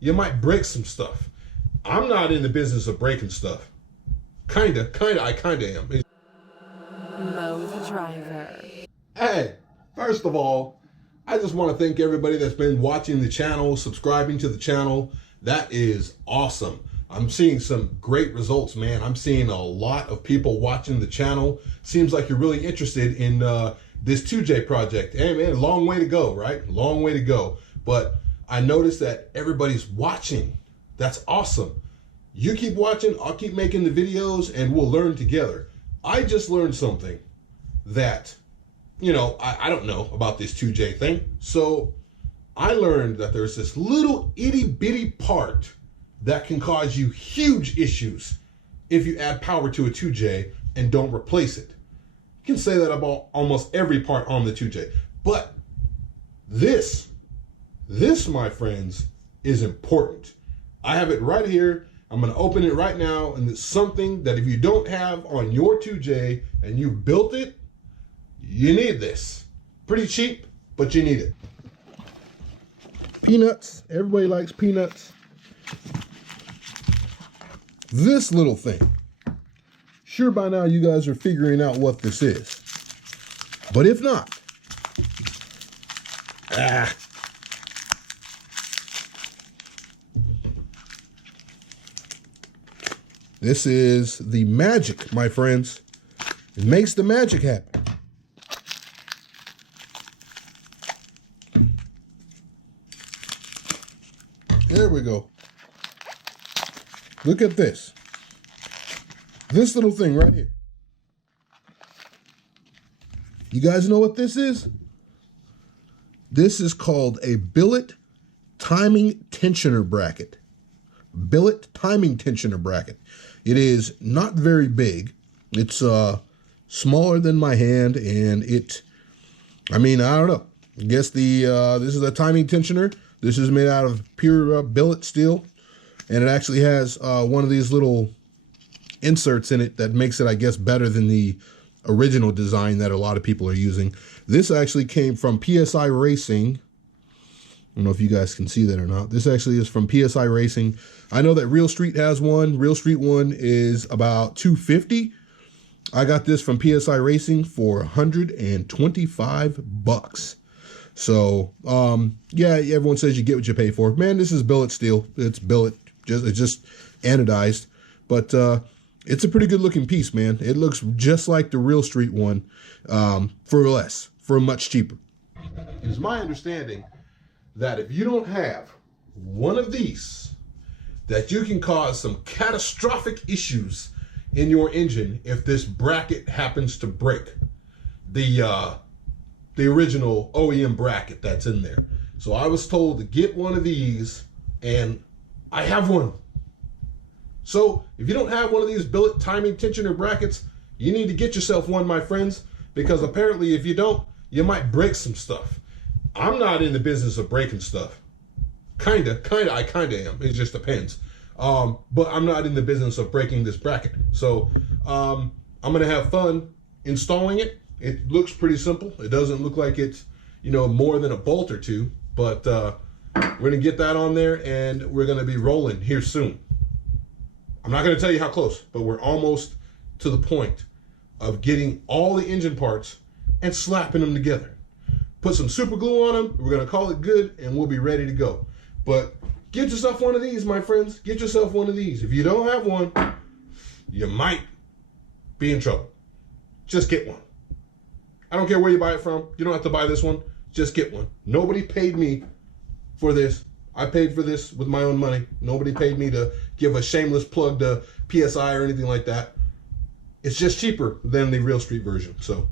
you might break some stuff. I'm not in the business of breaking stuff. I kinda am. MoeTheDriver. Hey, first of all, I just want to thank everybody that's been watching the channel, subscribing to the channel. That is awesome. I'm seeing some great results, man. I'm seeing a lot of people watching the channel. Seems like you're really interested in this 2J project. Hey, man, long way to go, right? Long way to go. But I noticed that everybody's watching. That's awesome. You keep watching, I'll keep making the videos, and we'll learn together. I just learned something that, you know, I don't know about this 2J thing. So I learned that there's this little itty bitty part that can cause you huge issues if you add power to a 2J and don't replace it. You can say that about almost every part on the 2J. But this, my friends, is important. I have it right here. I'm going to open it right now, and it's something that if you don't have on your 2J and you built it, you need this. Pretty cheap, but you need it. Peanuts. Everybody likes peanuts. This little thing. Sure, by now you guys are figuring out what this is. But if not, this is the magic, my friends. It makes the magic happen. There we go. Look at this. This little thing right here. You guys know what this is? This is called a billet timing tensioner bracket. Billet timing tensioner bracket. It is not very big. It's smaller than my hand, and I don't know. I guess this is a timing tensioner. This is made out of pure billet steel, and it actually has one of these little inserts in it that makes it, I guess, better than the original design that a lot of people are using. This actually came from PSI Racing. I don't know if you guys can see that or not. This actually is from PSI Racing. I know that Real Street has one. Real Street one is about $250. I got this from PSI Racing for $125. So, yeah, everyone says you get what you pay for. Man, this is billet steel. It's billet. It's just anodized. But it's a pretty good looking piece, man. It looks just like the Real Street one for less, for much cheaper. It is my understanding that if you don't have one of these, that you can cause some catastrophic issues in your engine if this bracket happens to break. The original OEM bracket that's in there. So I was told to get one of these, and I have one. So if you don't have one of these billet timing tensioner brackets, you need to get yourself one, my friends, because apparently if you don't, you might break some stuff. I'm not in the business of breaking stuff. I kinda am. It just depends. But I'm not in the business of breaking this bracket. So I'm gonna have fun installing it. It looks pretty simple. It doesn't look like it's, you know, more than a bolt or two, but we're gonna get that on there, and we're gonna be rolling here soon. I'm not gonna tell you how close, but we're almost to the point of getting all the engine parts and slapping them together. Put some super glue on them, we're gonna call it good, and we'll be ready to go. But get yourself one of these, my friends. Get yourself one of these. If you don't have one, you might be in trouble. Just get one. I don't care where you buy it from. You don't have to buy this one. Just get one. Nobody paid me for this. I paid for this with my own money. Nobody paid me to give a shameless plug to PSI or anything like that. It's just cheaper than the Real Street version. So